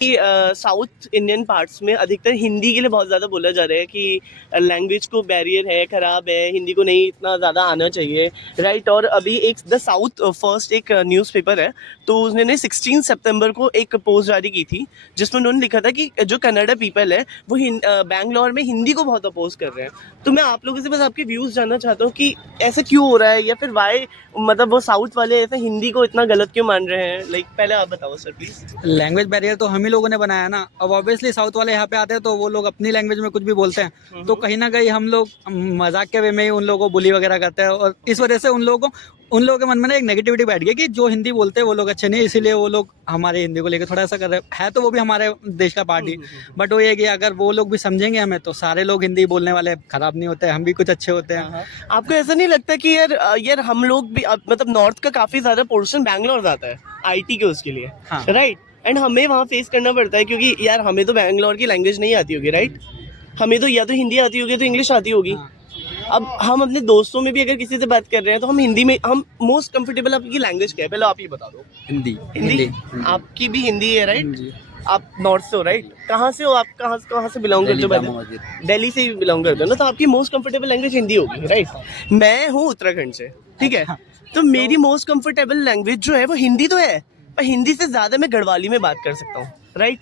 कि south Indian parts में अधिकतर हिंदी के लिए बहुत ज़्यादा बोला जा रहा है कि लैंग्वेज को बैरियर है, ख़राब है, हिंदी को नहीं इतना ज़्यादा आना चाहिए, राइट। और अभी एक द साउथ फर्स्ट एक न्यूज़पेपर है, तो उन्होंने 16 सितंबर को एक पोस्ट जारी की थी जिसमें उन्होंने लिखा था कि जो कन्नड़ा पीपल है वो बैंगलोर में हिंदी को बहुत अपोज कर रहे हैं। तो मैं आप लोगों से बस आपके व्यूज़ जानना चाहता हूँ कि ऐसा क्यों हो रहा है, या फिर वाई मतलब वो साउथ वाले ऐसे हिंदी को इतना गलत क्यों मान रहे हैं। लाइक पहले आप बताओ सर प्लीज़। लैंग्वेज बैरियर तो हम ही लोगों ने बनाया ना। अब ऑब्वियसली साउथ वाले यहाँ पे आते हैं तो वो लोग अपनी लैंग्वेज में कुछ भी बोलते हैं, तो कहीं ना कहीं हम लोग मजाक के वे में ही उन लोगों को बुली वगैरह करते हैं, और इस वजह से उन लोगों के मन में ना एक नेगेटिविटी बैठ गई कि जो हिंदी बोलते हैं वो लोग अच्छे नहीं, इसीलिए वो लोग हमारे हिंदी को लेकर थोड़ा सा कर रहे हैं। तो वो भी हमारे देश का पार्टी, बट वो ये कि अगर वो लोग भी समझेंगे हमें तो सारे लोग हिंदी बोलने वाले खराब नहीं होते, हम भी कुछ अच्छे होते हैं। आपको ऐसा नहीं लगता कि यार हम लोग भी मतलब नॉर्थ का काफी ज्यादा पोर्शन बैंगलोर जाता है आईटी के उसके लिए, हाँ। राइट। एंड हमें वहाँ फेस करना पड़ता है क्योंकि यार हमें तो बैंगलोर की लैंग्वेज नहीं आती होगी, राइट। हमें तो या तो हिंदी आती होगी तो इंग्लिश आती होगी। अब हम अपने दोस्तों में भी अगर किसी से बात कर रहे हैं तो हम हिंदी में, हम मोस्ट कंफर्टेबल आपकी लैंग्वेज क्या है पहले आप ये बता दो। हिंदी। हिंदी। आपकी भी हिंदी है, राइट। आप नॉर्थ से हो, राइट। कहाँ से हो आप, कहाँ से बिलोंग करते हो? दिल्ली से बिलोंग करते हो ना, तो आपकी मोस्ट कंफर्टेबल लैंग्वेज हिंदी होगी, राइट। मैं हूँ उत्तराखंड से, ठीक है। तो मेरी मोस्ट कंफर्टेबल लैंग्वेज जो है वो हिंदी तो है, पर हिंदी से ज़्यादा मैं गढ़वाली में बात कर सकता हूँ, राइट।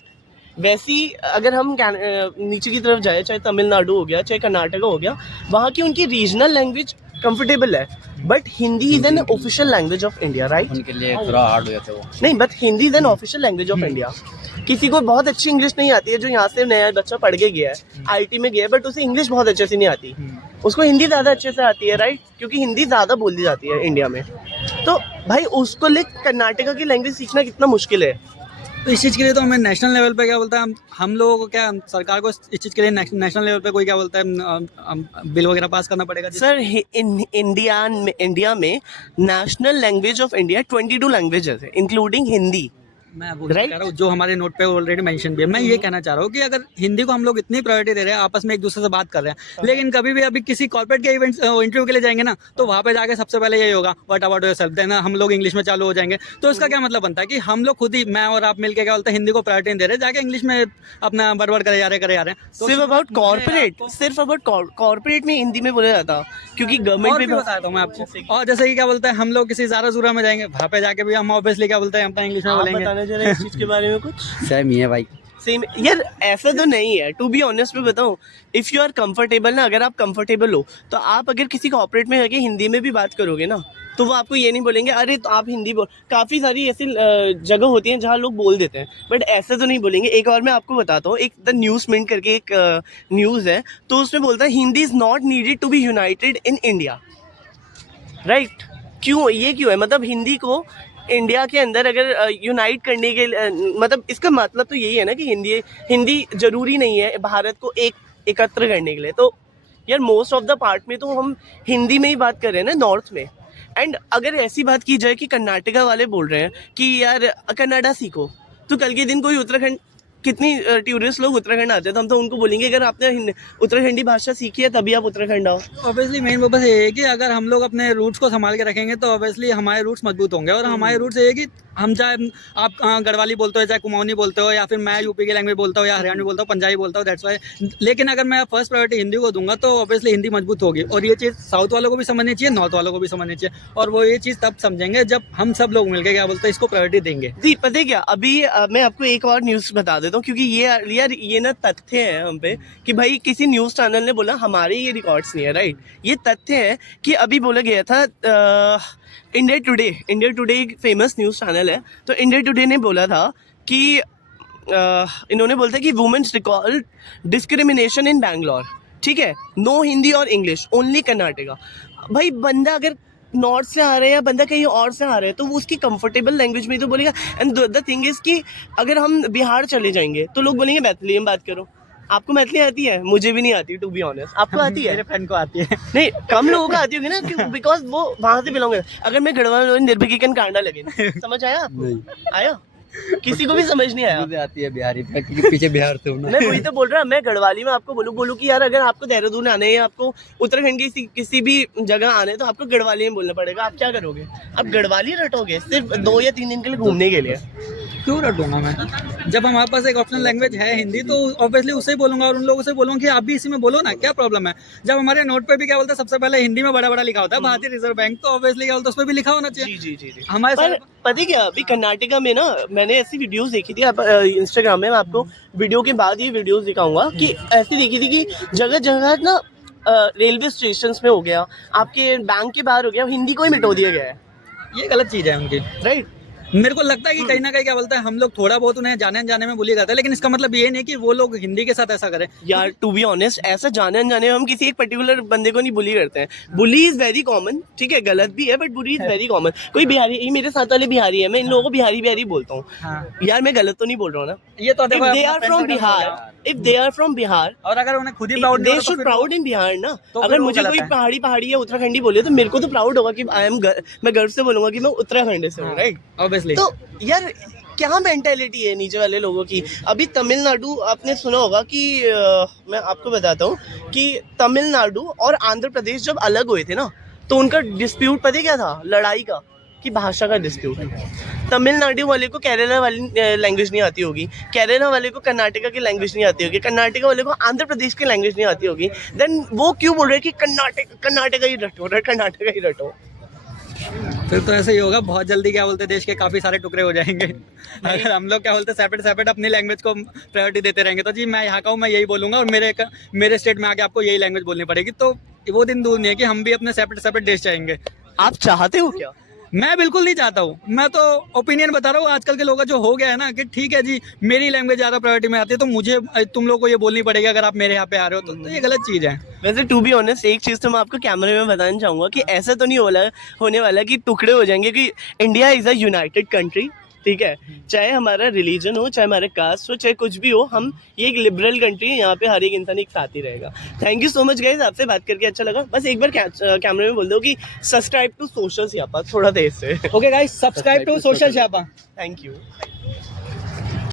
वैसी अगर हम नीचे की तरफ जाए, चाहे तमिलनाडु हो गया, चाहे कर्नाटका हो गया, वहाँ की उनकी रीजनल लैंग्वेज कंफर्टेबल है, but Hindi is an official language of India, right. उनके लिए थोड़ा हार्ड हो जाता है वो। नहीं, but Hindi is an official language of India. किसी को बहुत अच्छी इंग्लिश नहीं आती है, जो यहाँ से नया बच्चा पढ़ के गया है, आईटी में गया है, बट उसे इंग्लिश बहुत अच्छे से नहीं आती, उसको हिंदी ज़्यादा अच्छे से आती है, राइट, क्योंकि हिंदी ज़्यादा बोली जाती है इंडिया में। तो भाई उसको ले कर्नाटका की लैंग्वेज सीखना कितना मुश्किल है। तो इस चीज़ के लिए तो हमें नेशनल लेवल पे क्या बोलता है, हम लोगों को क्या, सरकार को इस चीज़ के लिए नेशनल लेवल पे कोई क्या बोलता है, बिल वगैरह पास करना पड़ेगा सर। इंडिया में national language of India 22 languages है इंक्लूडिंग हिंदी। मैं वो कह रहा हूँ जो हमारे नोट पे ऑलरेडी मेंशन भी है। मैं ये कहना चाह रहा हूँ कि अगर हिंदी को हम लोग इतनी प्रायोरिटी दे रहे हैं, आपस में एक दूसरे से बात कर रहे हैं, लेकिन कभी भी अभी किसी कॉर्पोरेट के इवेंट इंटरव्यू के लिए जाएंगे ना, तो वहाँ पे जाके सबसे पहले यही होगा, व्हाट अबाउट योरसेल्फ, देन हम लोग इंग्लिश में चालू हो जाएंगे। तो इसका क्या मतलब बनता है कि हम लोग खुद ही, मैं और आप मिलकर क्या बोलते हैं, हिंदी को प्रायोरिटी दे रहे हैं, जाके इंग्लिश में अपना बड़बड़ करे जा रहे हैं। तो सिर्फ अबाउट कॉर्पोरेट में हिंदी में बोला जाता, क्योंकि गवर्नमेंट भी बताता हूँ मैं आपको। और जैसे कि क्या बोलते हैं, हम लोग किसी ज़ारा ज़ूरा में जाएंगे, वहाँ पे जाके भी हम ऑब्वियसली क्या बोलते हैं, अपना इंग्लिश में बोलेंगे। बताना चाह रहे हैं इस चीज़ के बारे में कुछ? सेम ही है भाई, सेम यार, ऐसा तो नहीं है। टू बी ऑनेस्ट में बताऊं, इफ़ यू आर कंफर्टेबल ना, अगर आप कंफर्टेबल हो तो आप अगर किसी कॉर्पोरेट में जाके हिंदी में भी बात करोगे ना, तो वो आपको ये नहीं बोलेंगे अरे तो आप हिंदी बोल। काफ़ी सारी ऐसी जगह होती हैं जहाँ लोग बोल देते हैं, बट ऐसे तो नहीं बोलेंगे। एक और मैं आपको बताता हूँ, एक द न्यूज़ मिनट करके एक न्यूज़ है, तो उसमें बोलता है Hindi is not needed to be united in India, right. क्यों, ये क्यों है? मतलब हिंदी को इंडिया के अंदर अगर यूनाइट करने के मतलब इसका मतलब तो यही है ना कि हिंदी ज़रूरी नहीं है भारत को एकत्र करने के लिए। तो यार मोस्ट ऑफ द पार्ट में तो हम हिंदी में ही बात कर रहे हैं ना नॉर्थ में। एंड अगर ऐसी बात की जाए कि कर्नाटका वाले बोल रहे हैं कि यार कन्नड़ा सीखो, तो कल के दिन कोई उत्तराखंड, कितनी टूरिस्ट लोग उत्तराखंड आते हैं, तो हम तो उनको बोलेंगे अगर आपने उत्तराखंडी भाषा सीखी है तभी आप उत्तराखंड आओ। ऑब्वियसली मेन पर्पस ये है कि अगर हम लोग अपने रूट्स को संभाल के रखेंगे तो ऑब्वियसली हमारे रूट्स मजबूत होंगे। और हमारे रूट्स ये है कि हम चाहे आप गढ़वाली बोलते हो, चाहे कुमाऊनी बोलते हो, या फिर मैं यूपी की लैंग्वेज बोलता हूँ, या हरियाणवी बोलता हूँ, पंजाबी बोलता हूँ, दैट्स वाई। लेकिन अगर मैं फर्स्ट प्रायोरिटी हिंदी को दूंगा तो ऑब्वियसली हिंदी मजबूत होगी। और ये चीज़ साउथ वालों को भी समझनी चाहिए, नॉर्थ वालों को भी समझनी चाहिए, और वो ये चीज़ तब समझेंगे जब हम सब लोग मिलकर क्या बोलते हैं, इसको प्रायोरिटी देंगे। जी, पता है क्या, अभी मैं आपको एक और न्यूज़ बता देता हूँ, क्योंकि ये ना तथ्य है हम पे कि भाई किसी न्यूज़ चैनल ने बोला, हमारे ये रिकॉर्ड्स नहीं है, राइट। ये तथ्य है कि अभी बोला गया था इंडिया टुडे एक फेमस न्यूज़ चैनल है, तो इंडिया टुडे ने बोला था कि इन्होंने बोलता है कि women's recall discrimination in Bangalore, ठीक है, नो हिंदी और इंग्लिश, ओनली कर्नाटका। भाई बंदा अगर नॉर्थ से आ रहा है या बंदा कहीं और से आ रहा है तो वो उसकी कंफर्टेबल लैंग्वेज में ही तो बोलेगा। एंड द थिंग इज़ कि अगर हम बिहार चले जाएंगे तो लोग बोलेंगे मैथिली में बात करो। आपको मैथिली आती है? मुझे भी नहीं आती, टू बी ऑनेस्ट। आपको आती है? मेरे फ्रेंड को आती है। नहीं, कम लोगों को आती होगी ना, बिकॉज वो वहाँ से बिलोंग है। अगर मैं गढ़वाल निर्भिकीकन कांडा लगे, समझ आया आपको? आया? किसी को भी समझ नहीं आया। मुझे आती है बिहारी पे, क्योंकि पीछे बिहार से हूँ ना। मैं वही तो बोल रहा, मैं गढ़वाली में आपको बोलूँ कि यार अगर आपको देहरादून आना है या आपको उत्तराखंड की किसी भी जगह आना है तो आपको गढ़वाली में बोलना पड़ेगा। आप क्या करोगे? आप गढ़वाली रटोगे सिर्फ 2 या 3 दिन के लिए घूमने के लिए? क्यों रटूंगा मैं? जब हमारे पास एक ऑप्शनल लैंग्वेज है हिंदी, तो ऑब्वियसली उससे ही बोलूंगा और उन लोगों से बोलूंगा कि आप भी इसी में बोलो ना, क्या प्रॉब्लम है? जब हमारे नोट पे भी क्या बोलते हैं, सबसे पहले हिंदी में बड़ा बड़ा लिखा होता है भारतीय रिजर्व बैंक, तो ऑब्वियसली क्या बोलते हैं, उस पर भी लिखा होना चाहिए। जी। हमारे पर पता है क्या, अभी कर्नाटका में ना मैंने ऐसी वीडियोस देखी थी, आप इंस्टाग्राम में, मैं आपको वीडियो के बाद ये वीडियोस दिखाऊंगा, कि ऐसी देखी थी कि जगह जगह ना रेलवे स्टेशन में हो गया, आपके बैंक के बाहर हो गया, हिंदी को ही मिटो दिया गया है। ये गलत चीज है उनकी। राइट। मेरे को लगता है कि कहीं ना कहीं क्या बोलते हैं, हम लोग थोड़ा बहुत उन्हें जाने अनजाने में बुली करते हैं, लेकिन इसका मतलब ये नहीं कि वो लोग हिंदी के साथ ऐसा करें। यार टू बी ऑनेस्ट, ऐसा जाने अनजाने में हम किसी एक पर्टिकुलर बंदे को नहीं बुली करते हैं। बुली इज वेरी कॉमन, ठीक है, गलत भी है but bully is very common. कोई बिहारी, ये मेरे साथ वाले बिहारी है, मैं इन लोगों को बिहारी बोलता हूँ। हाँ। यार मैं गलत तो नहीं बोल रहा हूँ ना? ये तो If they are from Bihar, if they are from Bihar, और अगर उन्हें खुद ही proud they should proud in Bihar ना। तो अगर फिर वो मुझे गलत कोई है। पहाड़ी या उत्तराखंडी बोले तो मेरे को तो प्राउड होगा कि मैं गर्व से बोलूंगा कि मैं उत्तराखंड से हूँ, राइट? ऑब्वियसली। तो यार क्या मेंटेलिटी है नीचे वाले लोगों की। अभी तमिलनाडु आपने सुना होगा कि मैं आपको बताता हूँ कि तमिलनाडु और आंध्र प्रदेश जब अलग हुए थे ना, तो उनका डिस्प्यूट पता है क्या था? लड़ाई का, कि भाषा का डिस्प्यूट। तमिलनाडु वाले को केरला वाली लैंग्वेज नहीं आती होगी, केरला वाले को कर्नाटका की लैंग्वेज नहीं आती होगी, कर्नाटका वाले को आंध्र प्रदेश की लैंग्वेज नहीं आती होगी, देन वो क्यों बोल रहे हैं कि कर्नाटका ही रटो? फिर तो ऐसे ही होगा, बहुत जल्दी क्या बोलते हैं, देश के काफी सारे टुकड़े हो जाएंगे अगर हम लोग क्या बोलते हैं सेपरेट अपनी लैंग्वेज को प्रायोरिटी देते रहेंगे। तो जी मैं यहाँ का हूँ, मैं यही बोलूंगा, और मेरे स्टेट में आके आपको यही लैंग्वेज बोलनी पड़ेगी। तो वो दिन दूर नहीं है कि हम भी अपने सेपरेट देश चाहेंगे। आप चाहते हो क्या? मैं बिल्कुल नहीं चाहता हूँ, मैं तो ओपिनियन बता रहा हूँ। आजकल के लोगों का जो हो गया है ना, कि ठीक है जी मेरी लैंग्वेज ज़्यादा प्रायोरिटी में आती है, तो मुझे तुम लोग को ये बोलनी पड़ेगी अगर आप मेरे यहाँ पे आ रहे हो, तो ये गलत चीज़ है। वैसे टू बी ऑनेस्ट, एक चीज़ तो मैं आपको कैमरे में बताना चाहूँगा कि ऐसा तो नहीं होने वाला कि टुकड़े हो जाएंगे, कि India is a United country, ठीक है? चाहे हमारा रिलीजन हो, चाहे हमारा कास्ट हो, चाहे कुछ भी हो, हम ये एक लिबरल कंट्री है, यहाँ पे हर एक इंसान एक साथ ही रहेगा। Thank you so much guys, आपसे बात करके अच्छा लगा। बस एक बार कैमरे में बोल दो कि सब्सक्राइब टू सोशल स्यापा, थोड़ा देर से। Okay guys, subscribe to social Syapa. Thank you.